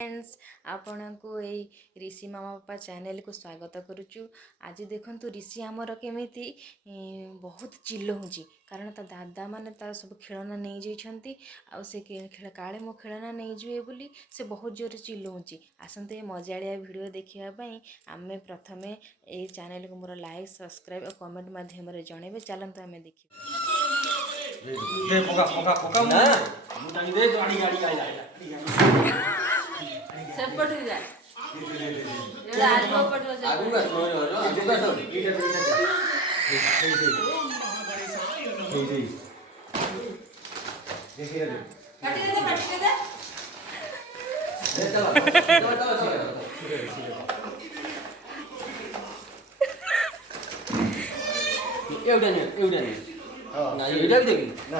Friends आपण को यही ऋषि मामा पापा चैनल को स्वागत करुचु। आज देखंतु ऋषि आमर केमिति बहुत चिल्लाऊँची कारण ता दादा माने तार सब खेलना नहीं जाइछंती आ से खेल काले मो खेलना नहीं जुए बोली से बहुत जोर चिल्लाऊँची। आसंते मजालिया वीडियो देखिया पई आमे प्रथमे ए चैनल को मोर लाइक सब्सक्राइब और कमेंट माध्यम रे जणेबे। चलंतु आमे देखि दे पोका पोका पोका ना मुटाई दे गाड़ी गाड़ी गाड़ी सेपट हो जाए ये आगो पट हो जाए आगु का सुनो आगु का सुन हे हे देखिए दे काटी दे चलो चलो चलो एउटा नि हां ना एउटा भी देखि ना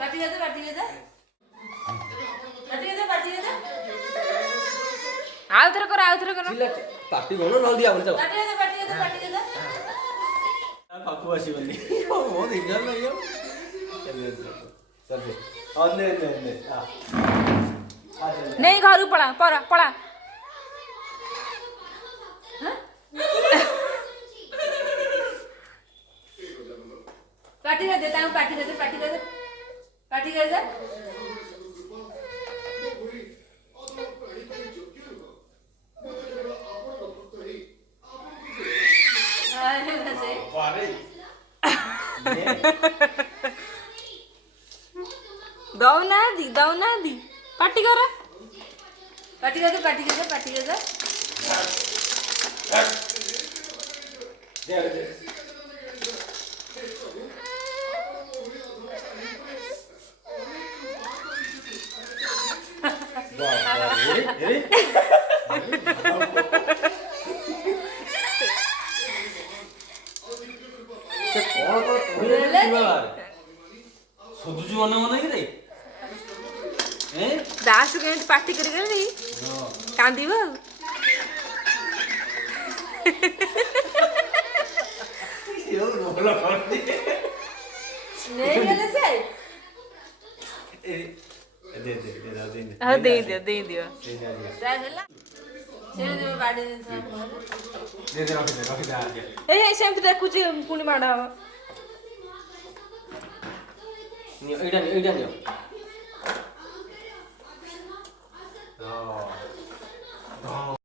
काटी दे आउ थर करो चिल्ला पार्टी गनो न दिया भने चलो काटी दे पाकू आसी बल्ली ओ दिगल न यो चल चल ने आ चल नहीं घर पड़ा पड़ा काटी दे दौ ना दी पार्टी कर दे सोधुछु मन कि रे दास के पार्टी कर कांदीब दे दियो सेमती देखुची पुणी माड़ एइटा